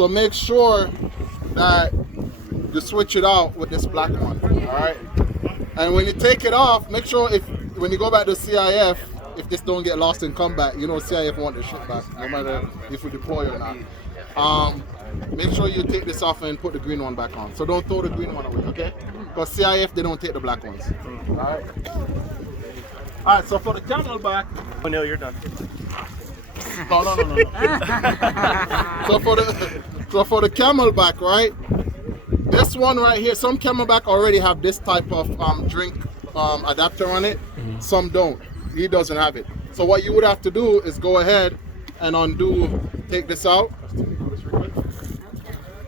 So make sure that you switch it out with this black one, all right? And when you take it off, make sure when you go back to CIF, if this don't get lost in combat, you know CIF want the shit back, no matter if we deploy or not. Make sure you take this off and put the green one back on. So don't throw the green one away, okay? Because CIF, they don't take the black ones. All right? All right, so for the Camelback. Oh, no, you're done. No. So for the Camelback, right? This one right here, some Camelback already have this type of drink adapter on it. Some don't. He doesn't have it. So what you would have to do is go ahead and take this out.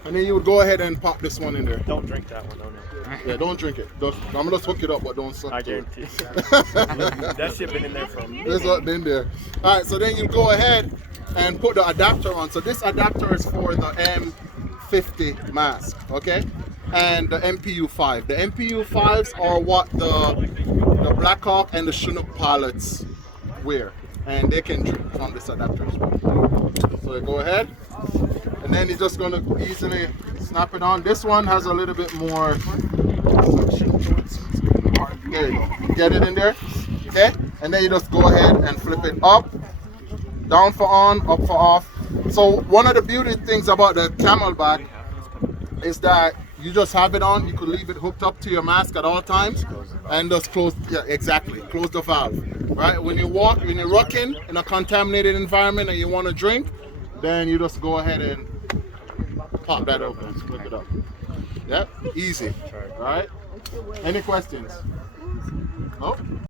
And then you would go ahead and pop this one in there. Don't drink that one, don't you? Yeah, don't drink it. I'm gonna just hook it up, but don't suck. I guarantee. That shit been in there from. There's what been there. All right, so then you go ahead and put the adapter on. So this adapter is for the M50 mask, okay? And the MPU-5. The MPU-5s are what the Black Hawk and the Chinook pilots wear, and they can drink from this adapter as well. So you go ahead, and then you're just gonna easily snap it on. This one has a little bit more. There you go. Get it in there, okay? And then you just go ahead and flip it up, down for on, up for off. So one of the beauty things about the Camelback is that you just have it on. You could leave it hooked up to your mask at all times, and just close. Yeah, exactly. Close the valve. Right? When you're rocking in a contaminated environment and you want to drink, then you just go ahead and pop that open, flip it up. Yep, easy. All right. Any questions? No.